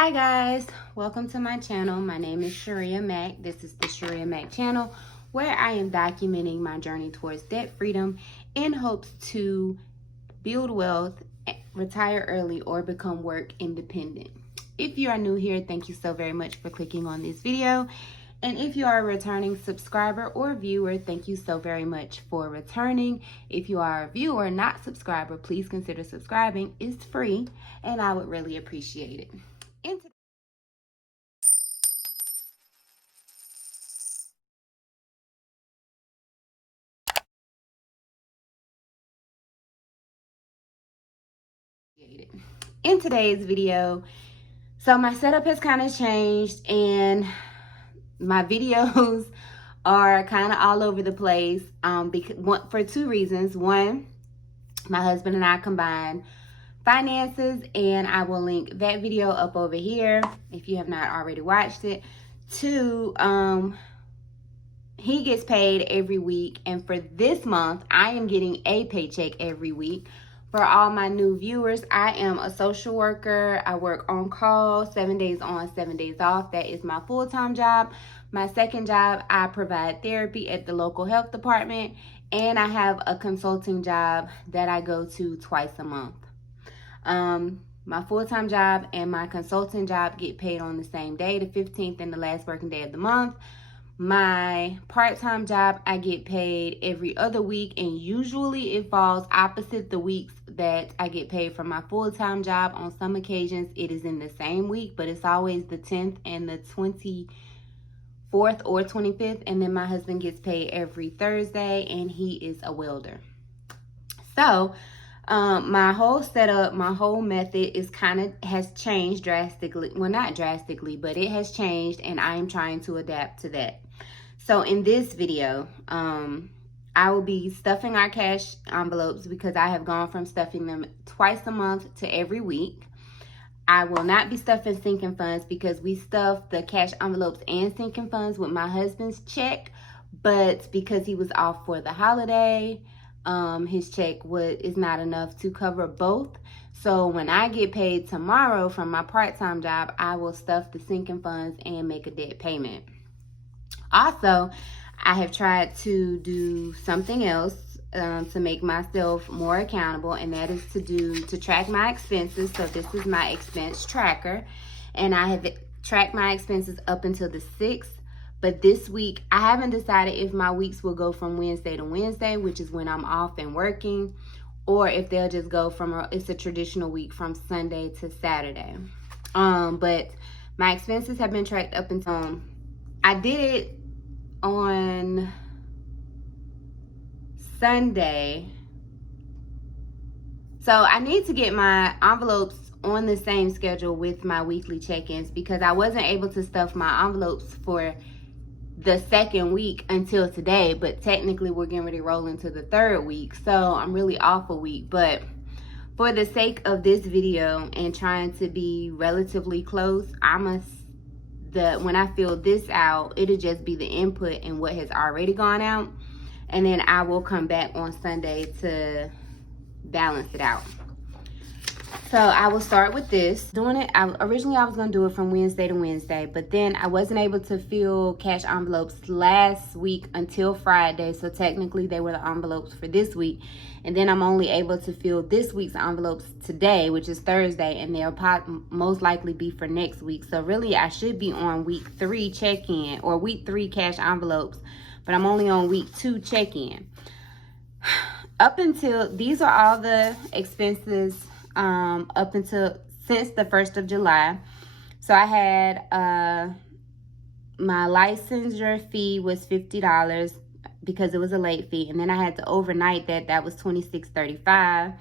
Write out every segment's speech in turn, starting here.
Hi guys, welcome to my channel. My name is Shirria Mac. This is the Shirria Mac channel where I am documenting my journey towards debt freedom in hopes to build wealth, retire early, or become work independent. If you are new here, thank you so very much for clicking on this video. And if you are a returning subscriber or viewer, thank you so very much for returning. If you are a viewer, not subscriber, please consider subscribing. It's free and I would really appreciate it. In today's video, so my setup has kind of changed and my videos are kind of all over the place for two reasons. One, my husband and I combined finances, and I will link that video up over here if you have not already watched it. Two, he gets paid every week, and for this month I am getting a paycheck every week. For all my new viewers, I am a social worker. I work on call, 7 days on, 7 days off. That is my full-time job. My second job, I provide therapy at the local health department, and I have a consulting job that I go to twice a month. My full-time job and my consulting job get paid on the same day, the 15th and the last working day of the month. My part-time job, I get paid every other week, and usually it falls opposite the weeks that I get paid for my full-time job. On some occasions, it is in the same week, but it's always the 10th and the 24th or 25th, and then my husband gets paid every Thursday, and he is a welder. So, my whole setup, my whole method has changed drastically. Well, not drastically, but it has changed, and I am trying to adapt to that. So in this video, I will be stuffing our cash envelopes because I have gone from stuffing them twice a month to every week. I will not be stuffing sinking funds because we stuff the cash envelopes and sinking funds with my husband's check, but because he was off for the holiday, his check is not enough to cover both. So when I get paid tomorrow from my part-time job, I will stuff the sinking funds and make a debt payment. Also, I have tried to do something else to make myself more accountable, and that is to track my expenses. So this is my expense tracker, and I have tracked my expenses up until the 6th. But this week, I haven't decided if my weeks will go from Wednesday to Wednesday, which is when I'm off and working, or if they'll just go it's a traditional week from Sunday to Saturday. But my expenses have been tracked up until I did it on Sunday. So I need to get my envelopes on the same schedule with my weekly check-ins because I wasn't able to stuff my envelopes for the second week until today, but technically we're getting ready to roll into the third week, so I'm really off a week. But for the sake of this video and trying to be relatively close, when I fill this out, it'll just be the input and what has already gone out, and then I will come back on Sunday to balance it out. So I will start with this. Originally I was going to do it from Wednesday to Wednesday, but then I wasn't able to fill cash envelopes last week until Friday, so technically they were the envelopes for this week. And then I'm only able to fill this week's envelopes today, which is Thursday, and they'll most likely be for next week. So really I should be on week 3 check-in or week 3 cash envelopes, but I'm only on week 2 check-in. Up until, these are all the expenses up until since the 1st of July. So I had my licensure fee was $50 because it was a late fee, and then I had to overnight that was $26.35,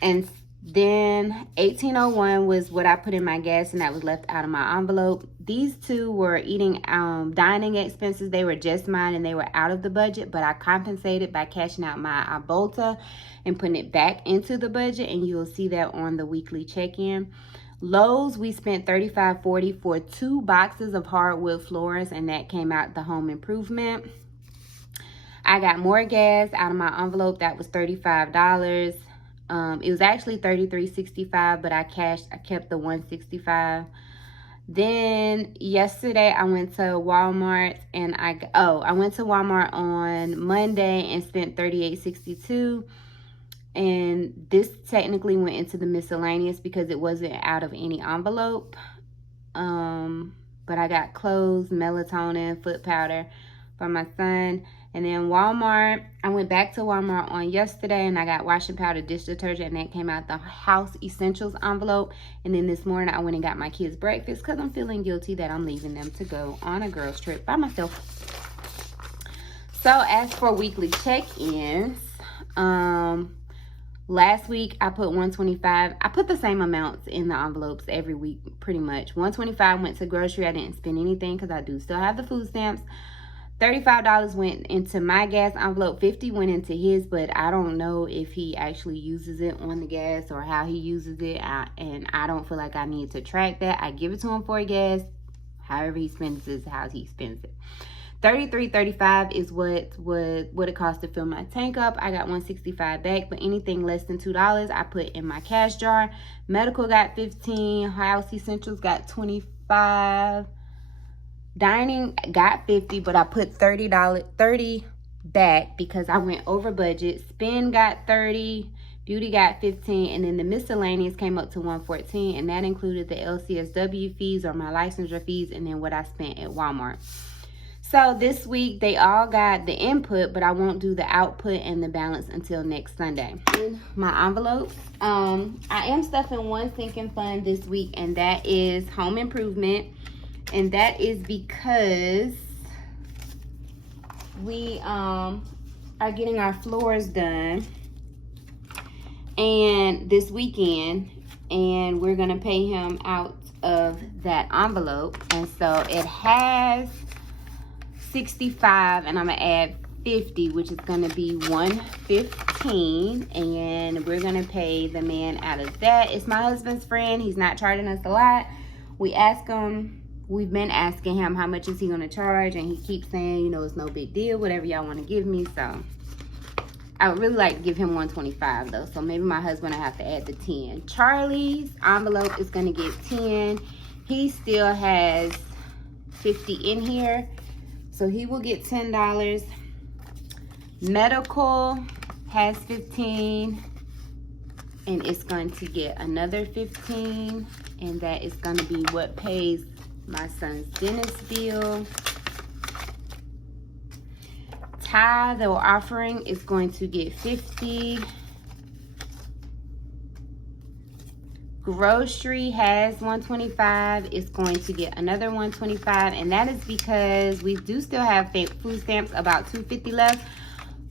and then $18.01 was what I put in my gas, and that was left out of my envelope. These two were dining expenses. They were just mine and they were out of the budget, but I compensated by cashing out my Ibolta and putting it back into the budget, and you'll see that on the weekly check-in. Lowe's, we spent $35.40 for 2 boxes of hardwood floors, and that came out the home improvement. I got more gas out of my envelope. That was $35. It was actually $33.65, but I kept the $165. Then yesterday I went to Walmart and I went to Walmart on Monday and spent $38.62. And this technically went into the miscellaneous because it wasn't out of any envelope. But I got clothes, melatonin, foot powder for my son. And then Walmart, I went back to Walmart on yesterday and I got washing powder, dish detergent, and that came out the house essentials envelope. And then this morning I went and got my kids breakfast because I'm feeling guilty that I'm leaving them to go on a girls trip by myself. So as for weekly check-ins, last week I put $125. I put the same amounts in the envelopes every week pretty much. $125 went to grocery. I didn't spend anything because I do still have the food stamps. $35 went into my gas envelope. $50 went into his, but I don't know if he actually uses it on the gas or how he uses it. And I don't feel like I need to track that. I give it to him for gas. However he spends it is how he spends it. $33.35 is what it costs to fill my tank up. I got $165 back, but anything less than $2 I put in my cash jar. Medical got $15. House essentials got $25. Dining got $50, but I put $30 back because I went over budget. Spend got $30. Beauty got $15, and then the miscellaneous came up to $114, and that included the LCSW fees or my licensure fees, and then what I spent at Walmart. So this week they all got the input, but I won't do the output and the balance until next Sunday. In my envelopes, I am stuffing one sinking fund this week, and that is home improvement. And that is because we are getting our floors done and this weekend, and we're gonna pay him out of that envelope. And so it has 65, and I'm gonna add 50, which is gonna be 115, and we're gonna pay the man out of that. It's my husband's friend. He's not charging us a lot. We've been asking him how much is he gonna charge, and he keeps saying, you know, it's no big deal, whatever y'all want to give me. So I would really like to give him 125 though, so maybe my husband will have to add the 10. Charlie's envelope is gonna get 10. He still has 50 in here, so he will get $10. Medical has 15, and it's going to get another 15, and that is going to be what pays my son's dentist bill. Tithe or offering is going to get 50. Grocery has 125. It's going to get another 125, and that is because we do still have food stamps, about 250 left.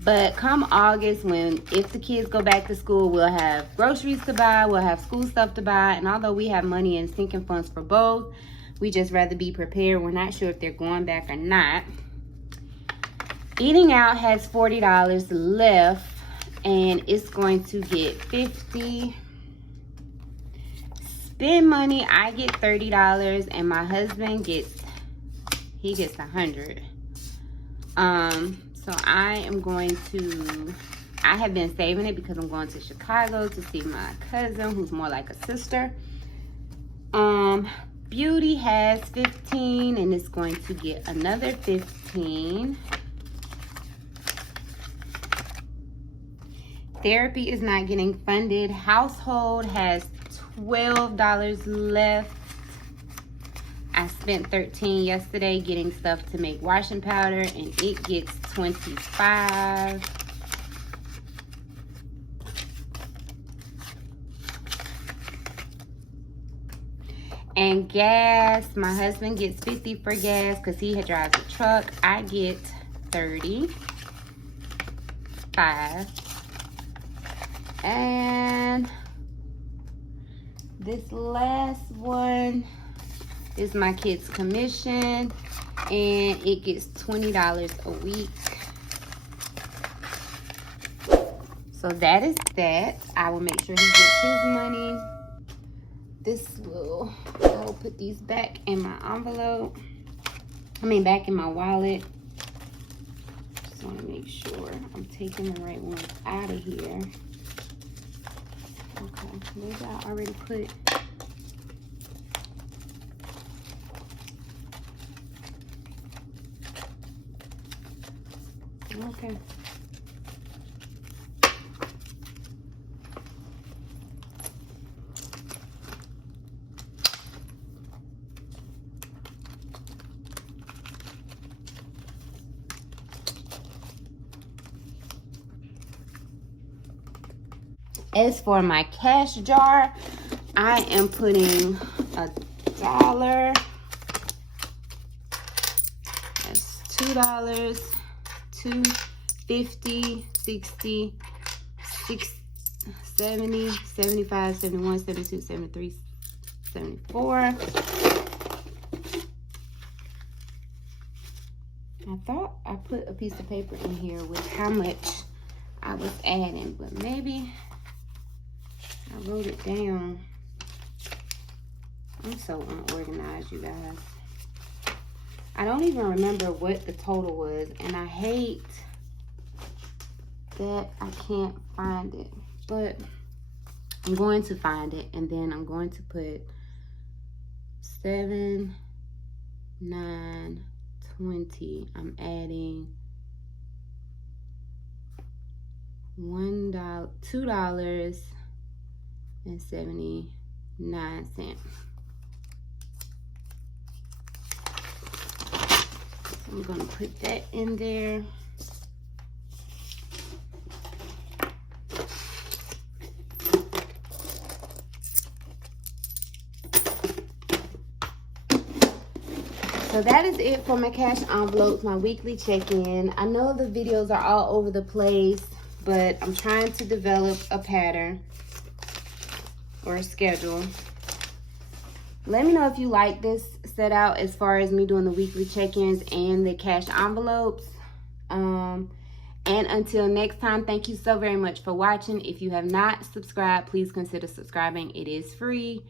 But come August, if the kids go back to school, we'll have groceries to buy, we'll have school stuff to buy, and although we have money in sinking funds for both, we just rather be prepared. We're not sure if they're going back or not. Eating out has $40 left, and it's going to get 50. Spend money, I get $30, and my husband gets 100. So I have been saving it because I'm going to Chicago to see my cousin, who's more like a sister. Beauty has 15, and it's going to get another 15. Therapy is not getting funded. Household has $12 left. I spent $13 yesterday getting stuff to make washing powder, and it gets $25. And gas, my husband gets 50 for gas because he drives a truck. I get 35. And this last one is my kids' commission, and it gets $20 a week. So that is that. I will make sure he gets his money. I will put these back in my envelope. Back in my wallet. Just want to make sure I'm taking the right ones out of here. Okay, maybe I already put. Okay. As for my cash jar, I am putting $1. That's $2, $2.50, 60, 70, 75, 71, 72, 73, 74. I thought I put a piece of paper in here with how much I was adding, but maybe I wrote it down. I'm so unorganized, you guys. I don't even remember what the total was, and I hate that I can't find it. But I'm going to find it, and then I'm going to put 7, 9, 20. I'm adding $2.79. I'm gonna put that in there. So that is it for my cash envelopes, my weekly check-in. I know the videos are all over the place, but I'm trying to develop a pattern or a schedule. Let me know if you like this set out as far as me doing the weekly check-ins and the cash envelopes. And until next time, thank you so very much for watching. If you have not subscribed, please consider subscribing. It is free.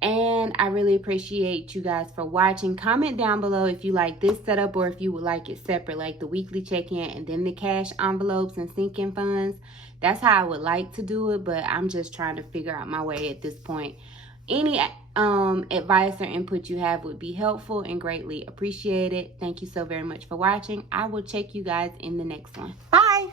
And I really appreciate you guys for watching. Comment down below if you like this setup or if you would like it separate, like the weekly check-in and then the cash envelopes and sinking funds. That's how I would like to do it, but I'm just trying to figure out my way at this point. Any advice or input you have would be helpful and greatly appreciated. Thank you so very much for watching. I will check you guys in the next one. Bye.